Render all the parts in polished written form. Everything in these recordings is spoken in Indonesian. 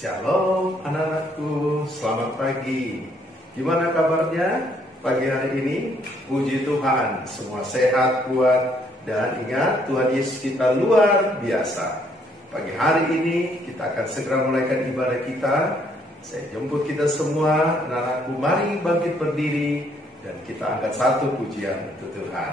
Shalom anak-anakku, selamat pagi. Gimana kabarnya pagi hari ini? Puji Tuhan, semua sehat, kuat, dan ingat Tuhan Yesus kita luar biasa. Pagi hari ini kita akan segera mulaikan ibadah kita. Saya jemput kita semua, anak-anakku, mari bangkit berdiri dan kita angkat satu pujian untuk Tuhan.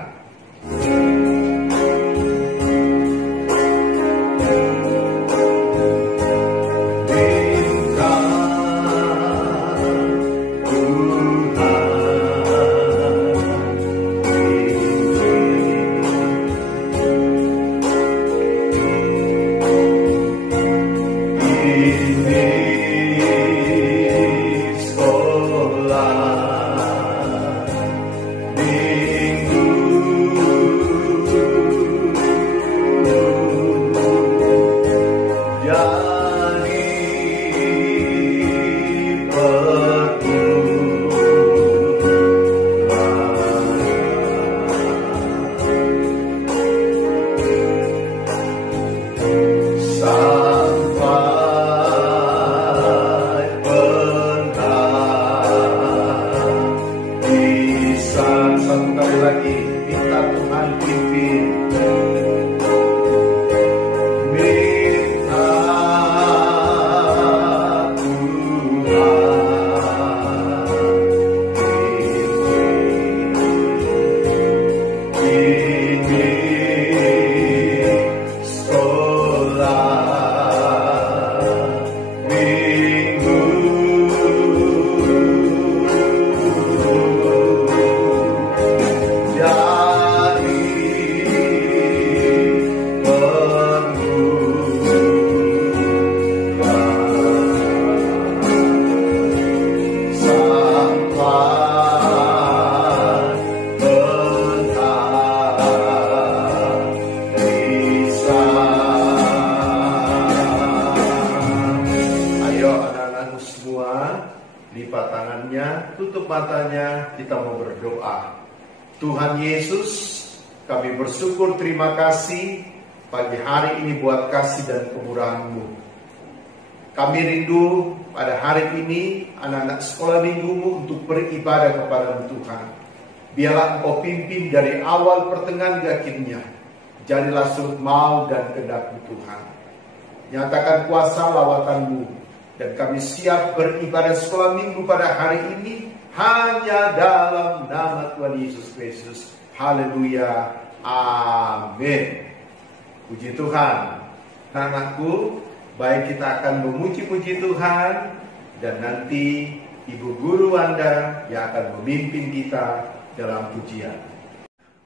Tuhan Yesus, kami bersyukur, terima kasih pagi hari ini buat kasih dan kemurahan-Mu. Kami rindu pada hari ini anak-anak sekolah minggu-Mu untuk beribadah kepada Tuhan. Biarlah Engkau pimpin dari awal pertengahan hingga akhirnya. Jadilah surut mau dan kehendak-Mu Tuhan. Nyatakan kuasa lawatan-Mu. Dan kami siap beribadah sekolah minggu pada hari ini hanya dalam nama Tuhan Yesus Kristus. Haleluya. Amin. Puji Tuhan. Anakku, baik kita akan memuji-puji Tuhan. Dan nanti Ibu Guru Anda yang akan memimpin kita dalam pujian.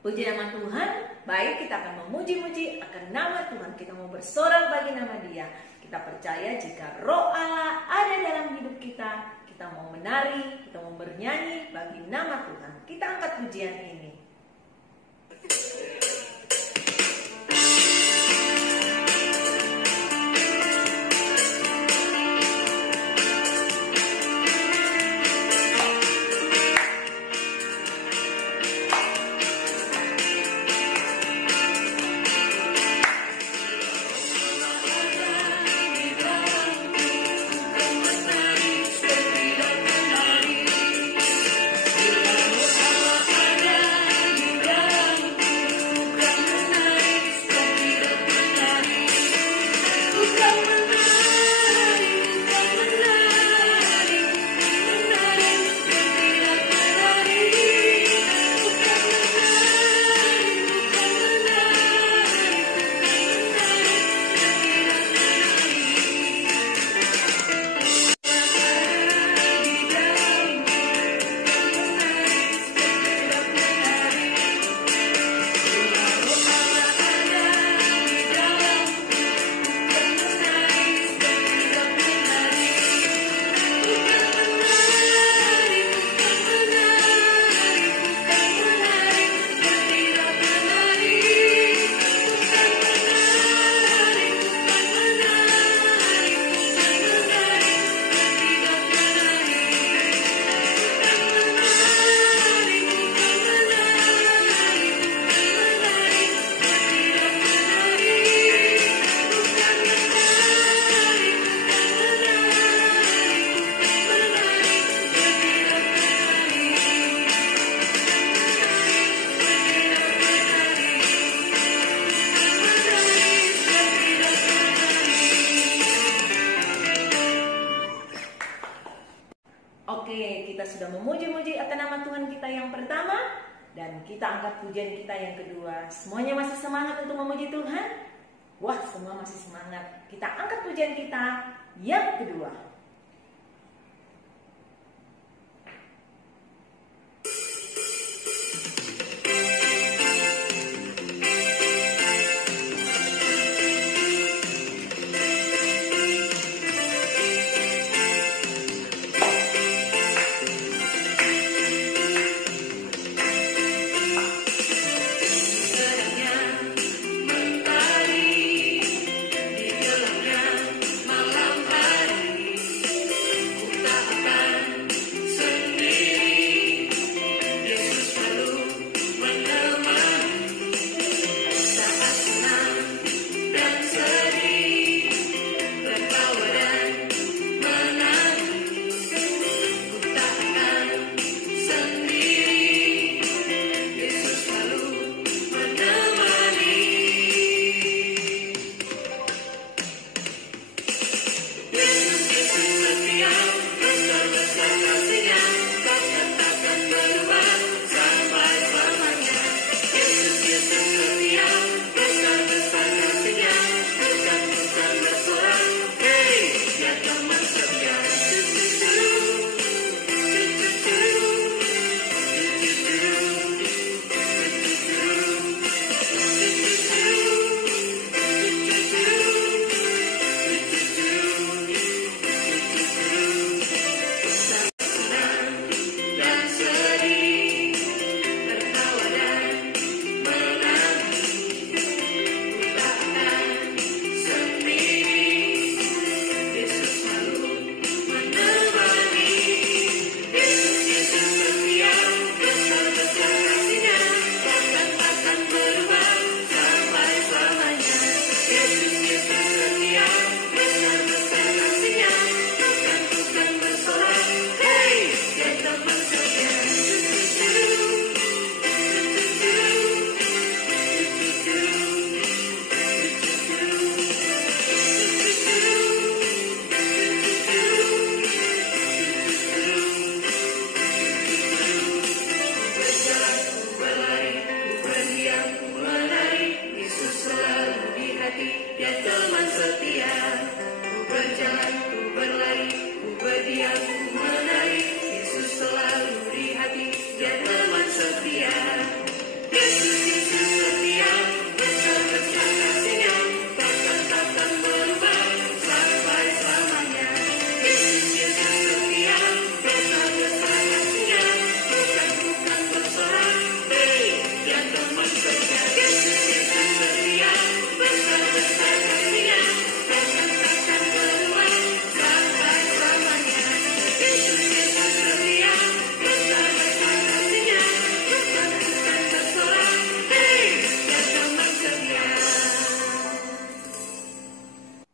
Puji nama Tuhan. Baik, kita akan memuji-muji akan nama Tuhan. Kita mau bersorak bagi nama Dia. Kita percaya jika Roh Allah ada dalam hidup kita. Kita mau menari, kita mau bernyanyi bagi nama Tuhan. Kita angkat pujian ini. sudah memuji-muji akan nama Tuhan kita yang pertama, dan kita angkat pujian kita yang kedua. Semuanya masih semangat untuk memuji Tuhan? Wah, semua masih semangat. Kita angkat pujian kita yang kedua.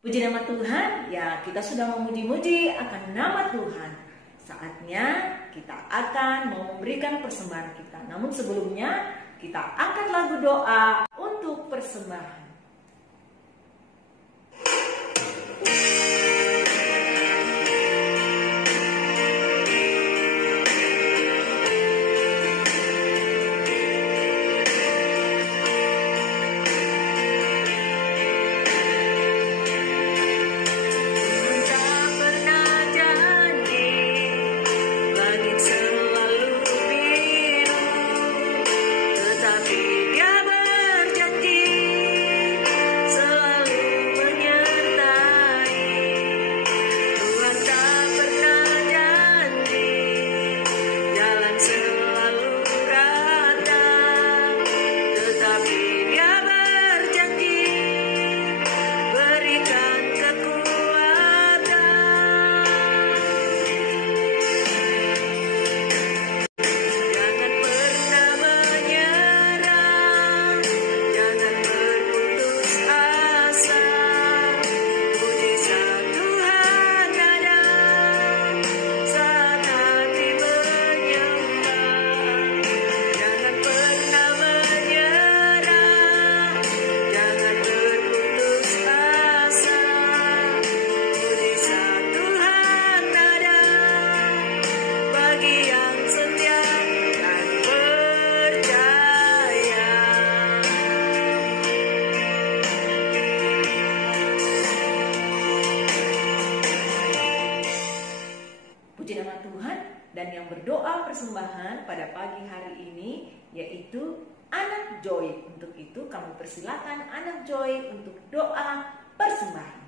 Puji nama Tuhan, ya kita sudah memuji-muji akan nama Tuhan. Saatnya kita akan memberikan persembahan kita. Namun sebelumnya kita angkat lagu doa untuk persembahan. Tetapi Dia berjanji Dan yang berdoa persembahan pada pagi hari ini yaitu Anak Joy. Untuk itu kami persilakan Anak Joy untuk doa persembahan.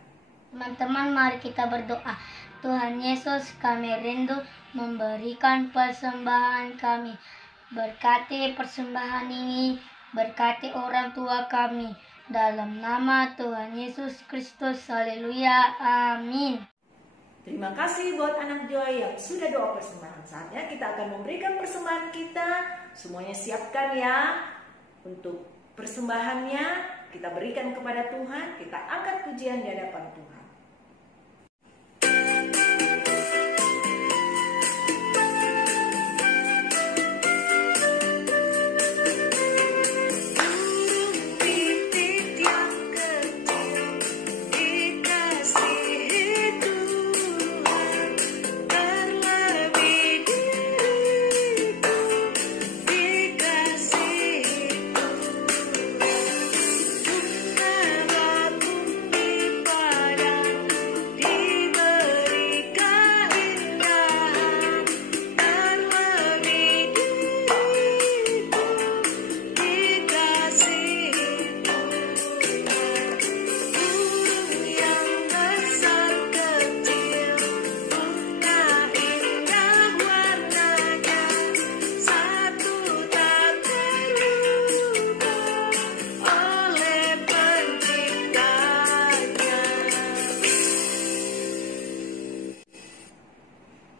Teman-teman, mari kita berdoa. Tuhan Yesus, kami rindu memberikan persembahan kami. Berkati persembahan ini, berkati orang tua kami. Dalam nama Tuhan Yesus Kristus, haleluya, amin. Terima kasih buat Anak Joy yang sudah doa persembahan. Saatnya kita akan memberikan persembahan kita. Semuanya siapkan ya. Untuk persembahannya kita berikan kepada Tuhan. Kita angkat pujian di hadapan Tuhan.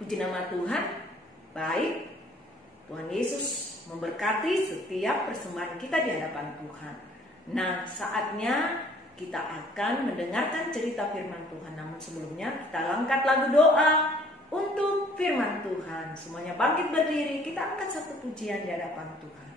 Puji nama Tuhan. Baik, Tuhan Yesus memberkati setiap persembahan kita di hadapan Tuhan. Nah, saatnya kita akan mendengarkan cerita firman Tuhan. Namun sebelumnya kita angkat lagu doa untuk firman Tuhan. Semuanya bangkit berdiri, kita angkat satu pujian di hadapan Tuhan.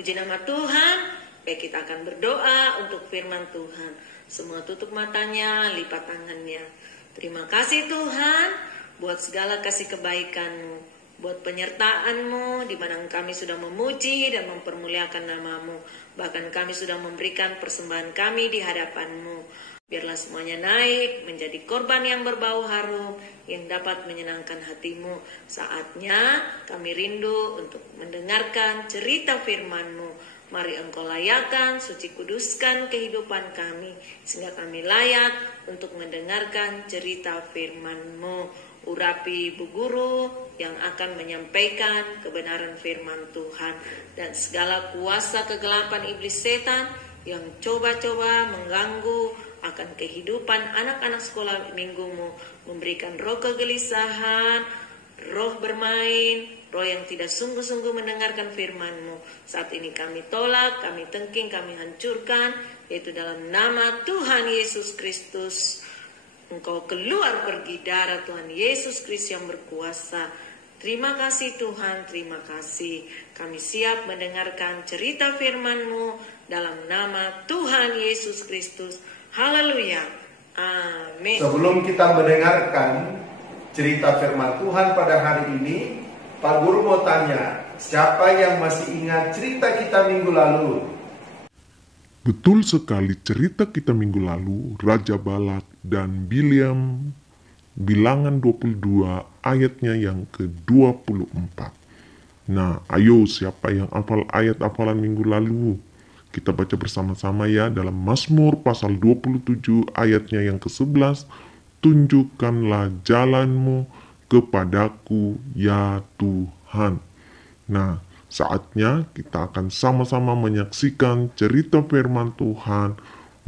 Puji nama Tuhan. Baik, kita akan berdoa untuk firman Tuhan. Semua tutup matanya, lipat tangannya. Terima kasih Tuhan buat segala kasih kebaikan-Mu, buat penyertaan-Mu di mana kami sudah memuji dan mempermuliakan nama-Mu. Bahkan kami sudah memberikan persembahan kami di hadapan-Mu. Biarlah semuanya naik menjadi korban yang berbau harum yang dapat menyenangkan hati-Mu. Saatnya kami rindu untuk mendengarkan cerita firman-Mu. Mari Engkau layakan, suci kuduskan kehidupan kami, sehingga kami layak untuk mendengarkan cerita firman-Mu. Urapi Ibu Guru yang akan menyampaikan kebenaran firman Tuhan, dan segala kuasa kegelapan iblis setan yang coba-coba mengganggu akan kehidupan anak-anak sekolah minggu-Mu, memberikan roh kegelisahan, roh bermain, roh yang tidak sungguh-sungguh mendengarkan firman-Mu. Saat ini kami tolak, kami tengking, kami hancurkan, yaitu dalam nama Tuhan Yesus Kristus. Engkau keluar pergi, darah Tuhan Yesus Kristus yang berkuasa. Terima kasih Tuhan, terima kasih. Kami siap mendengarkan cerita firman-Mu dalam nama Tuhan Yesus Kristus. Haleluya. Amin. Sebelum kita mendengarkan cerita firman Tuhan pada hari ini, Pak Guru mau tanya, siapa yang masih ingat cerita kita minggu lalu? Betul sekali, cerita kita minggu lalu, Raja Balak dan Bileam, Bilangan 22 ayatnya yang ke-24. Nah, ayo siapa yang hafal ayat hafalan minggu lalu? Kita baca bersama-sama ya dalam Mazmur pasal 27 ayatnya yang ke-11. Tunjukkanlah jalan-Mu kepadaku ya Tuhan. Nah, saatnya kita akan sama-sama menyaksikan cerita firman Tuhan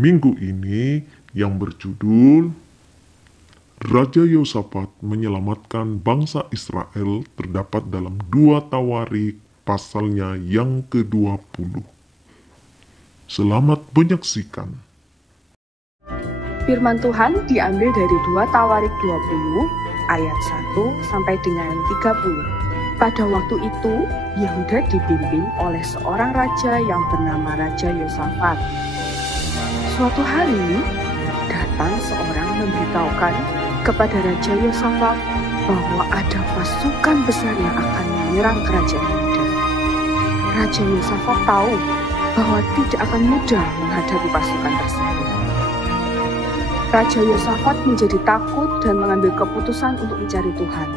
minggu ini yang berjudul Raja Yosafat menyelamatkan bangsa Israel, terdapat dalam 2 Tawarik pasalnya yang ke-20. Selamat menyaksikan. Firman Tuhan diambil dari 2 Tawarik 20 ayat 1 sampai dengan 30. Pada waktu itu, Yehuda dipimpin oleh seorang raja yang bernama Raja Yosafat. Suatu hari, datang seorang memberitahukan kepada Raja Yosafat bahwa ada pasukan besar yang akan menyerang kerajaan Yehuda. Raja Yosafat tahu bahwa tidak akan mudah menghadapi pasukan tersebut. Raja Yosafat menjadi takut dan mengambil keputusan untuk mencari Tuhan.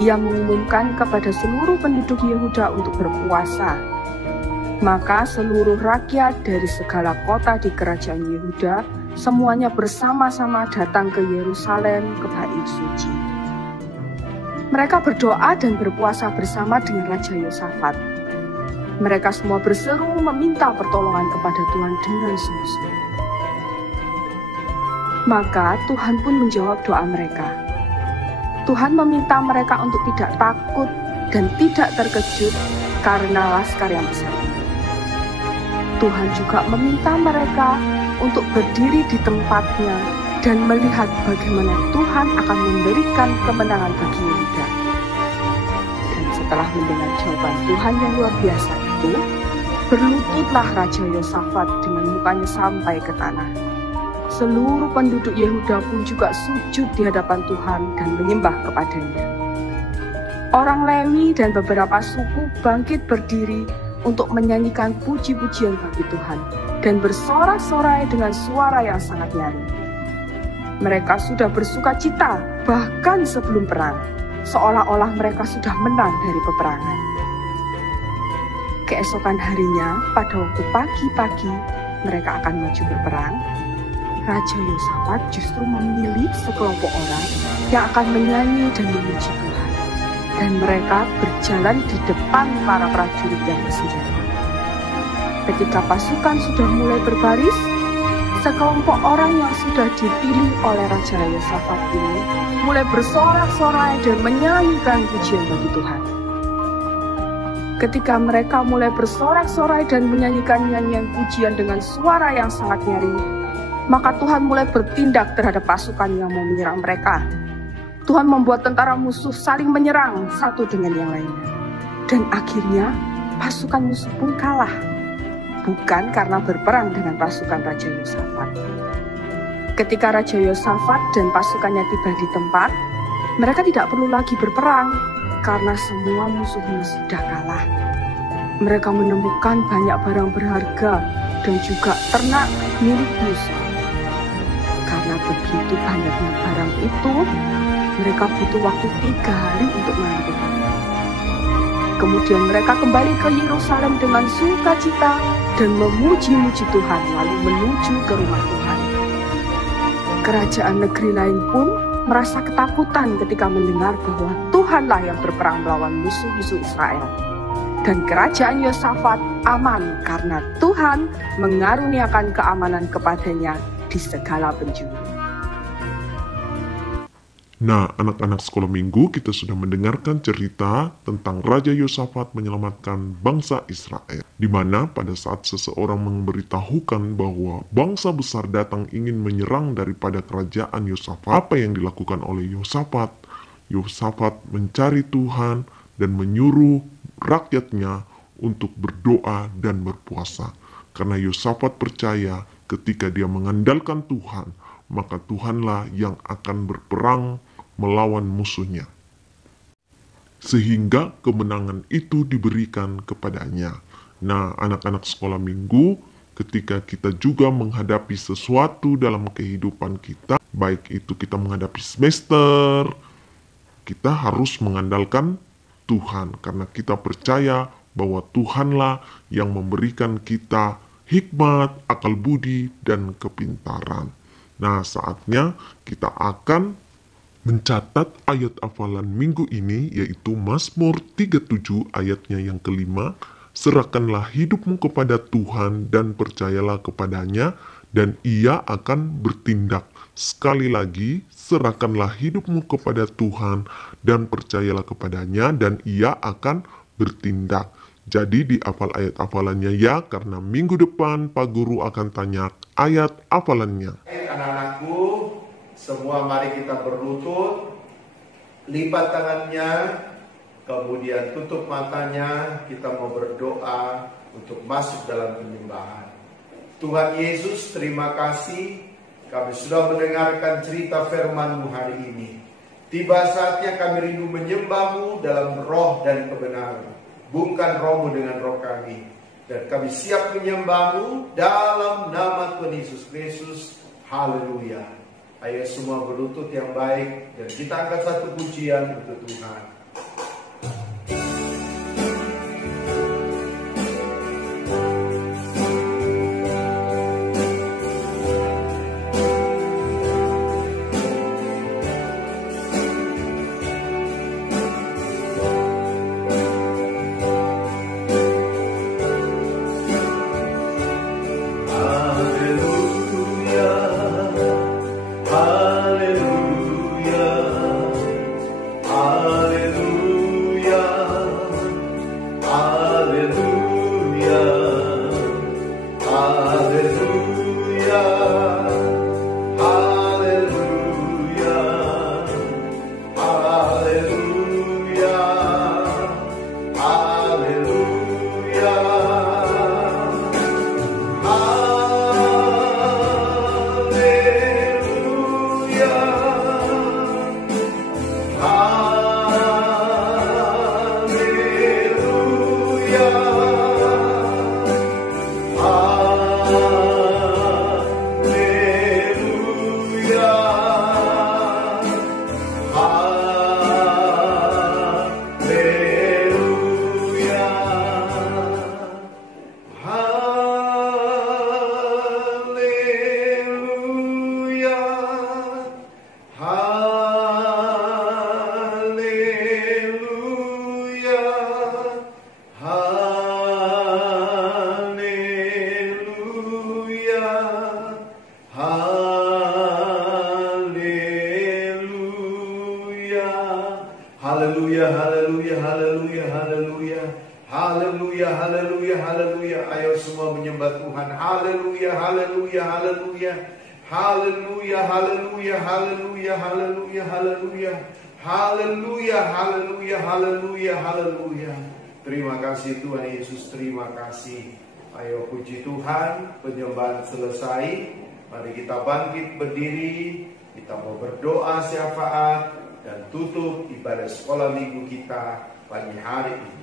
Ia mengumumkan kepada seluruh penduduk Yehuda untuk berpuasa. Maka seluruh rakyat dari segala kota di kerajaan Yehuda semuanya bersama-sama datang ke Yerusalem, ke Bait Suci. Mereka berdoa dan berpuasa bersama dengan Raja Yosafat. Mereka semua berseru meminta pertolongan kepada Tuhan dengan sungguh-sungguh. Maka Tuhan pun menjawab doa mereka. Tuhan meminta mereka untuk tidak takut dan tidak terkejut karena laskar yang besar. Tuhan juga meminta mereka untuk berdiri di tempatnya dan melihat bagaimana Tuhan akan memberikan kemenangan bagi Yehuda. Dan setelah mendengar jawaban Tuhan yang luar biasa itu, berlututlah Raja Yosafat dengan mukanya sampai ke tanah. Seluruh penduduk Yehuda pun juga sujud di hadapan Tuhan dan menyembah kepadanya. Orang Lewi dan beberapa suku bangkit berdiri untuk menyanyikan puji-pujian bagi Tuhan dan bersorak-sorai dengan suara yang sangat nyaring. Mereka sudah bersuka cita bahkan sebelum perang, seolah-olah mereka sudah menang dari peperangan. Keesokan harinya, pada waktu pagi-pagi mereka akan maju berperang, Raja Yosafat justru memilih sekelompok orang yang akan menyanyi dan memuji Tuhan. Dan mereka berjalan di depan para prajurit yang bersenjata. Ketika pasukan sudah mulai berbaris, sekelompok orang yang sudah dipilih oleh Raja Yosafat ini mulai bersorak-sorai dan menyanyikan pujian bagi Tuhan. Ketika mereka mulai bersorak-sorai dan menyanyikan nyanyian pujian dengan suara yang sangat nyaring, maka Tuhan mulai bertindak terhadap pasukan yang mau menyerang mereka. Tuhan membuat tentara musuh saling menyerang satu dengan yang lainnya. Dan akhirnya pasukan musuh pun kalah. Bukan karena berperang dengan pasukan Raja Yosafat. Ketika Raja Yosafat dan pasukannya tiba di tempat, mereka tidak perlu lagi berperang karena semua musuhnya sudah kalah. Mereka menemukan banyak barang berharga dan juga ternak milik musuh. Karena begitu banyaknya barang itu, mereka butuh waktu 3 hari untuk mengangkutnya. Kemudian mereka kembali ke Yerusalem dengan sukacita dan memuji-muji Tuhan, lalu menuju ke rumah Tuhan. Kerajaan negeri lain pun merasa ketakutan ketika mendengar bahwa Tuhanlah yang berperang melawan musuh-musuh Israel. Dan kerajaan Yosafat aman karena Tuhan mengaruniakan keamanan kepadanya di segala penjuru. Nah, anak-anak sekolah minggu, kita sudah mendengarkan cerita tentang Raja Yosafat menyelamatkan bangsa Israel. Di mana pada saat seseorang memberitahukan bahwa bangsa besar datang ingin menyerang daripada kerajaan Yosafat, apa yang dilakukan oleh Yosafat? Yosafat mencari Tuhan dan menyuruh rakyatnya untuk berdoa dan berpuasa. Karena Yosafat percaya ketika dia mengandalkan Tuhan, maka Tuhanlah yang akan berperang melawan musuhnya. Sehingga kemenangan itu diberikan kepadanya. Nah, anak-anak sekolah minggu, ketika kita juga menghadapi sesuatu dalam kehidupan kita, baik itu kita menghadapi semester, kita harus mengandalkan Tuhan. Karena kita percaya bahwa Tuhanlah yang memberikan kita hikmat, akal budi, dan kepintaran. Nah, saatnya kita akan mencatat ayat hafalan minggu ini, yaitu Mazmur 37 ayatnya yang kelima. Serahkanlah hidupmu kepada Tuhan dan percayalah kepadanya, dan ia akan bertindak. Sekali lagi, serahkanlah hidupmu kepada Tuhan dan percayalah kepadanya, dan ia akan bertindak. Jadi dihafal ayat hafalannya ya, karena minggu depan Pak Guru akan tanya ayat hafalannya. Anak-anakku, semua mari kita berlutut, lipat tangannya, kemudian tutup matanya. Kita mau berdoa untuk masuk dalam penyembahan. Tuhan Yesus, terima kasih kami sudah mendengarkan cerita firman-Mu hari ini. Tiba saatnya kami rindu menyembah-Mu dalam roh dan kebenaran. Bukan roh-Mu dengan roh kami. Dan kami siap menyembah-Mu dalam nama Tuhan Yesus Kristus. Haleluya. Ayo semua berlutut yang baik, dan kita angkat satu pujian untuk Tuhan. Haleluya, haleluya, haleluya, haleluya. Haleluya, haleluya, haleluya. Ayo semua menyembah Tuhan. Haleluya, haleluya, haleluya. Haleluya, haleluya, haleluya, haleluya, haleluya. Haleluya, haleluya, haleluya, haleluya. Terima kasih Tuhan Yesus, terima kasih. Ayo puji Tuhan, penyembahan selesai. Mari kita bangkit berdiri. Kita mau berdoa syafaat dan tutup ibadah sekolah minggu kita pagi hari ini.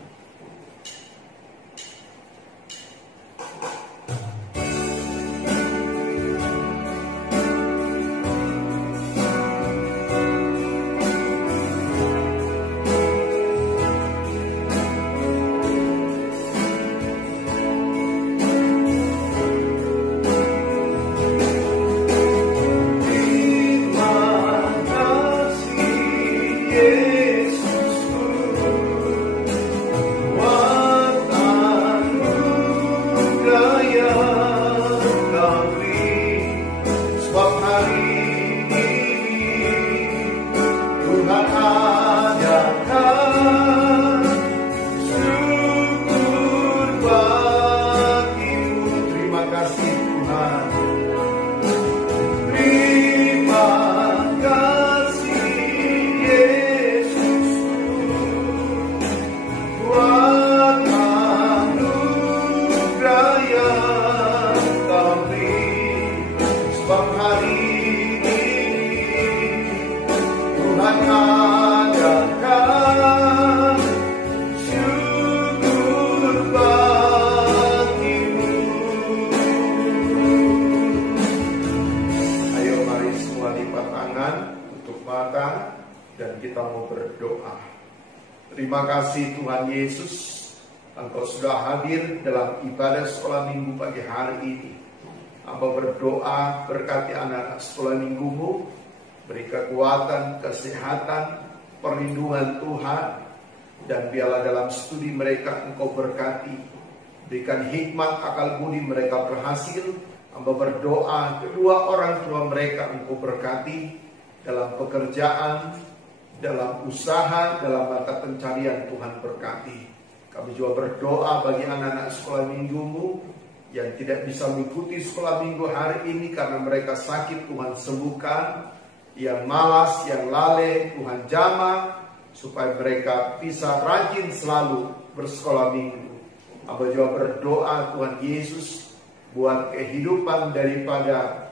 kasih Tuhan. Terima kasih Yesus buat anugerah yang Kau beri. Sebab hari ini Tuhan adakan syukur bagimu. Ayo mari semua lipat tangan, tutup mata, dan kita mau berdoa. Terima kasih Tuhan Yesus, Engkau sudah hadir dalam ibadah sekolah minggu pagi hari ini. Hamba berdoa, berkati anak-anak sekolah minggumu, beri kekuatan, kesehatan, perlindungan Tuhan, dan biarlah dalam studi mereka Engkau berkati. Berikan hikmat, akal budi mereka berhasil. Hamba berdoa, kedua orang tua mereka Engkau berkati dalam pekerjaan, dalam usaha, dalam mata pencarian Tuhan berkati. Kami juga berdoa bagi anak-anak sekolah minggumu yang tidak bisa mengikuti sekolah minggu hari ini karena mereka sakit, Tuhan sembuhkan. Yang malas, yang lalai, Tuhan jamah, supaya mereka bisa rajin selalu bersekolah minggu. Hamba juga berdoa Tuhan Yesus buat kehidupan daripada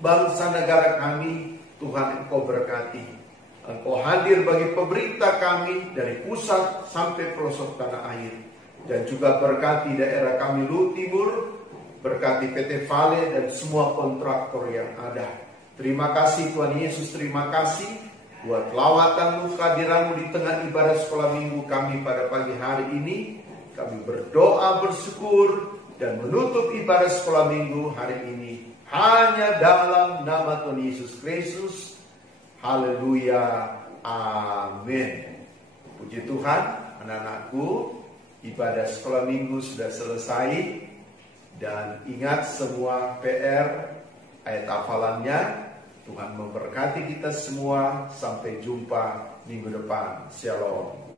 bangsa negara kami, Tuhan Engkau berkati. Engkau hadir bagi pemerintah kami dari pusat sampai pelosok tanah air. Dan juga berkati daerah kami Luhut Timur, berkati PT Vale dan semua kontraktor yang ada. Terima kasih Tuhan Yesus, terima kasih buat lawatan-Mu, kehadiran-Mu di tengah ibadah sekolah minggu kami pada pagi hari ini. Kami berdoa, bersyukur, dan menutup ibadah sekolah minggu hari ini hanya dalam nama Tuhan Yesus Kristus. Haleluya, amin. Puji Tuhan, anak-anakku, ibadah sekolah minggu sudah selesai. Dan ingat semua PR, ayat hafalannya. Tuhan memberkati kita semua. Sampai jumpa minggu depan. Shalom.